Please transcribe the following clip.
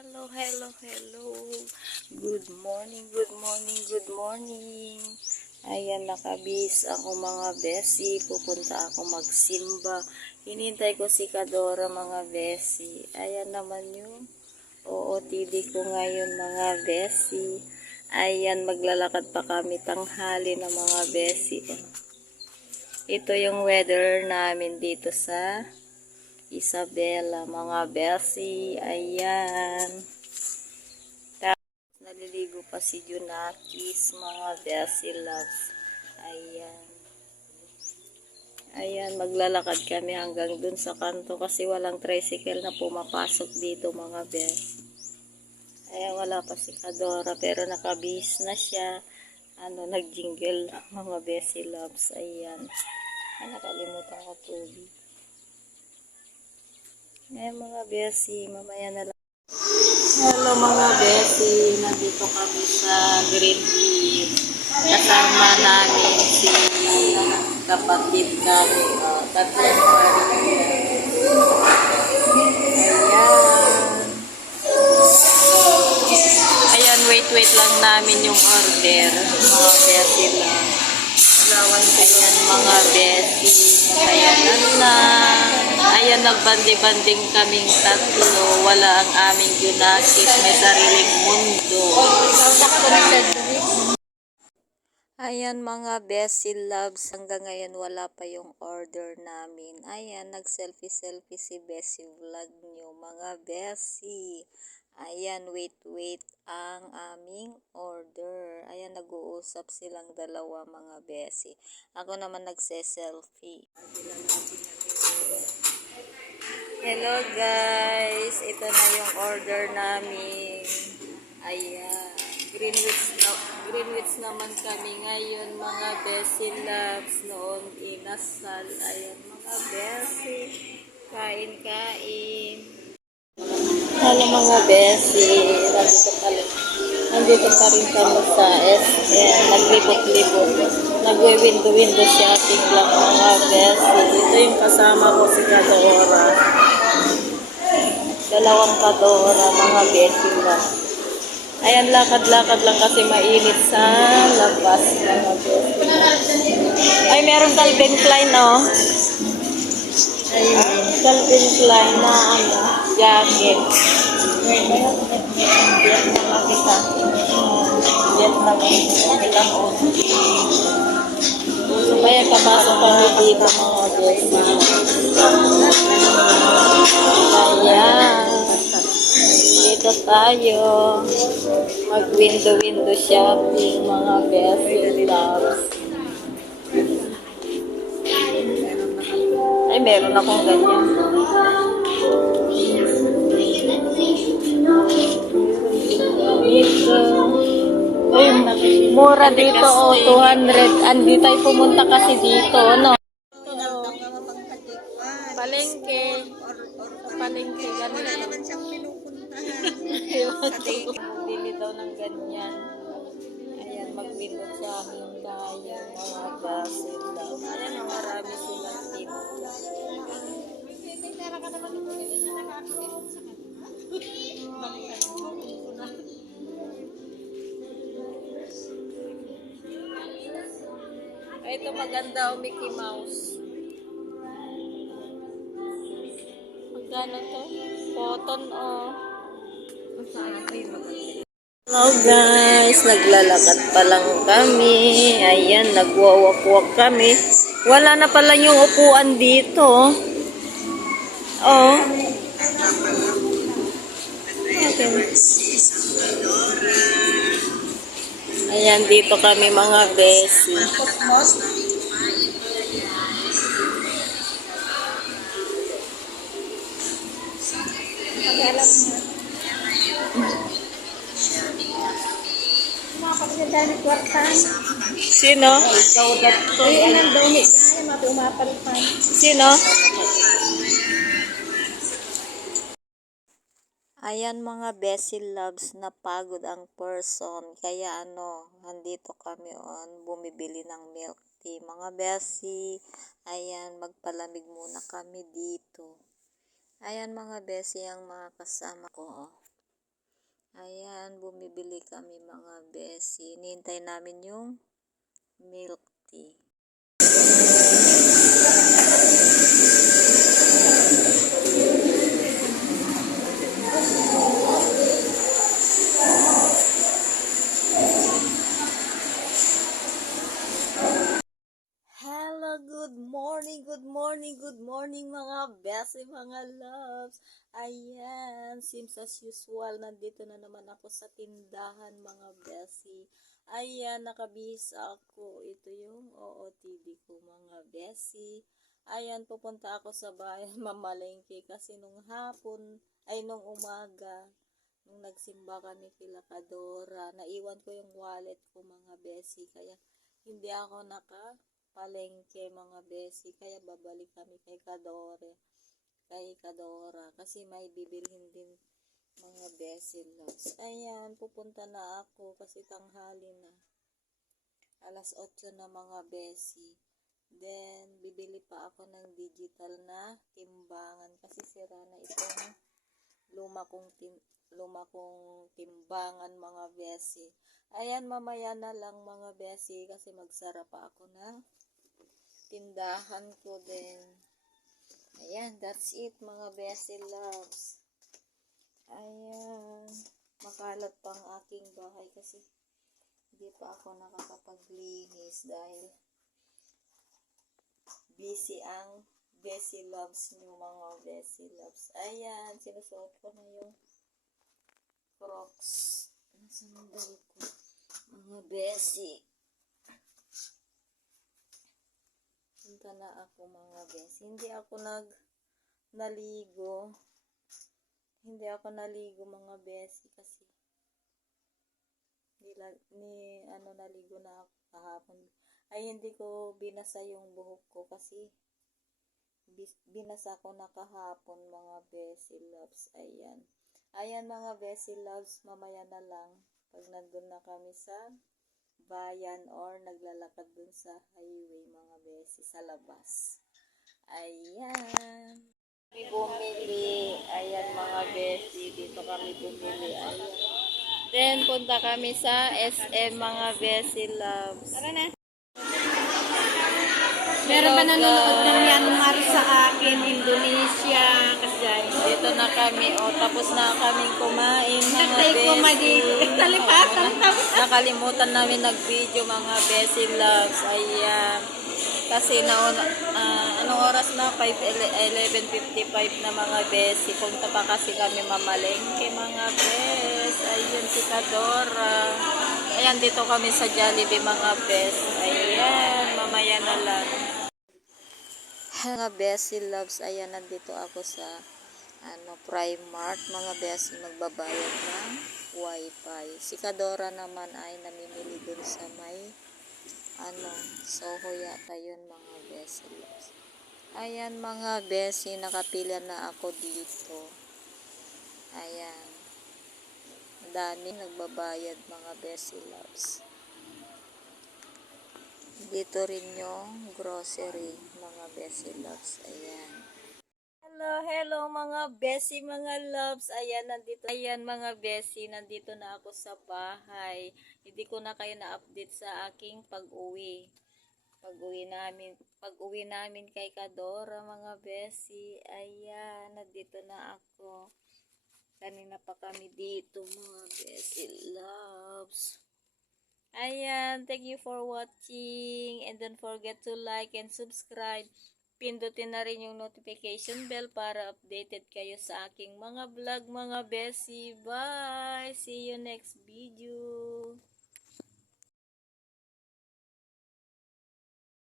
Hello, hello, hello. Good morning, good morning, good morning. Ayan, nakabis ako mga besi. Pupunta ako magsimba. Hinintay ko si Kadora mga besi. Ayan naman yung OOTD ko ngayon mga besi. Ayan, maglalakad pa kami tanghali na mga besi. Ito yung weather namin dito sa Isabela, mga besi. Ayan. Tapos, naliligo pa si Junakis, mga besi loves. Ayan. Ayan, maglalakad kami hanggang dun sa kanto kasi walang tricycle na pumapasok dito, mga besi. Ayan, wala pa si Kadora pero nakabihis na siya. Nagjingle, mga besi loves. Ayan. Ay, nakalimutan ko tubig. Ayan mga besi, mamaya na lang. Hello mga besi, nandito kami sa Green Hills. Kasama namin si kapatid kami. Tatlong Maria. Ayan, wait lang namin yung order. Mga besi lang. Ayan mga besi, ayan na. Ayan, nagbandi-banding kaming tatlo. Wala ang aming Junakis, may sariling mundo. Ayan mga besi loves, hanggang ngayon wala pa yung order namin. Ayan, nag-selfie si Besi vlog nyo mga besi. Ayan, wait ang aming order. Ayan, nag-uusap silang dalawa mga besi. Ako naman nagse-selfie. Hello guys, ito na yung order namin. Ayan, Greenwich naman kami ngayon mga besi loves. Noon inasal. Ayan mga besi, kain. Hello mga besi, nandito pa rin kami sa SM, naglibot-libot, nagwe-window shopping lang mga besi. Ito yung kasama ko si Kadora, dalawang Kadora mga besi lang. Ayan, lakad-lakad lang kasi mainit sa labas mga besi. Ay, meron Calvin Klein oh. Ayun, Calvin Klein na jacket. Vietnam kita. Vietnam kitang so, kaya kapasok kami dito mga besi. Ayan. Dito tayo. Mag-window shopping mga besi loves. Ay, meron akong ganyan. Dito. Ay, mura dito o 200. Andi tayo pumunta kasi dito, no? Palengke. Palengke. Wala naman siyang pinupuntahan. Bili daw ng ganyan. Ayan, mag-window shopping tayo. Mga basit daw. Ayan, marami silang tip. Ay, ito maganda o Mickey Mouse. Magkano to? Cotton o. Hello guys, naglalakad pa lang kami. Ayan, nagwawak-wak kami. Wala na pala yung upuan dito. Oh. Okay. Ayan, dito kami mga besi. Sino? Sino? Ayan mga besi loves, napagod ang person. Kaya nandito kami bumibili ng milk tea. Mga besi, ayan, magpalamig muna kami dito. Ayan mga besi, ang mga kasama ko. Ayan, bumibili kami mga besi. Hinihintay namin yung milk tea. Hello, good morning, good morning, good morning mga besi, mga loves. Ayan, seems as usual, nandito na naman ako sa tindahan mga besi. Ayan, nakabihis ako. Ito yung OOTD ko mga besi. Ayan, pupunta ako sa bayan mamalengke kasi nung hapon, ay nung umaga, nung nagsimba kami kila Kadora, naiwan ko yung wallet ko mga besi. Kaya hindi ako palengke mga besi, kaya babalik kami kay Kadora kasi may bibilhin din mga besi loves. Ayan, pupunta na ako kasi tanghali na, alas 8 na mga besi. Then bibili pa ako ng digital na timbangan kasi sira na itong luma kong timbangan mga besi. Ayan, mamaya na lang mga besi kasi magsara pa ako na tindahan ko din. Ayan, that's it mga besi loves. Ayan, makalat pang aking bahay kasi hindi pa ako nakakapaglinis dahil busy ang besi loves nyo mga besi loves. Ayan, sinusuot ko na yung Crocs na sandal ko mga besi. Punta na ako mga besi. Hindi ako naligo. Hindi ako naligo mga besi kasi naligo na ako kahapon. Ay hindi ko binasa yung buhok ko kasi binasa ko na kahapon mga besi loves. Ayan. Ayan mga besi loves, mamaya na lang pag nandun na kami sa bayan or naglalakad dun sa highway mga besi sa labas. Ayan. Kami bumili. Ayan mga besi. Dito kami bumili. Ayan. Then punta kami sa SM mga besi loves. Tara na. Meron ba nanonood ng Myanmar sa akin, Indonesia, kasi Dito na kami. O, tapos na kaming kumain mga nagtay ko besi. talipatan tapos. Nakalimutan namin nag-video mga besi loves. Ayan. Kasi anong oras na? 11:55 na mga besi. Punta pa kasi kami mamalengke mga bes. Ayun si Kadora. Ayan, dito kami sa Jollibee mga bes. Ayan, mamaya na lang. Mga besi loves, ayan, nandito ako sa Primark mga besi, magbabayad ng wifi. Si Kadora naman ay namimili dun sa may Soho yata yun mga besi loves. Ayan mga besi, nakapila na ako dito. Ayan, dami nagbabayad mga besi loves. Dito rin yung grocery mga besi loves. Ayan. Hello mga besi, mga loves. Ayan, ayan mga besi, nandito na ako sa bahay. Hindi ko na kayo na-update sa aking pag-uwi. Pag-uwi namin kay Kadora mga besi. Ayan, nandito na ako. Kanina pa kami dito mga besi loves. Ayan, thank you for watching and don't forget to like and subscribe. Pindutin na rin yung notification bell para updated kayo sa aking mga vlog mga besi. Bye! See you next video.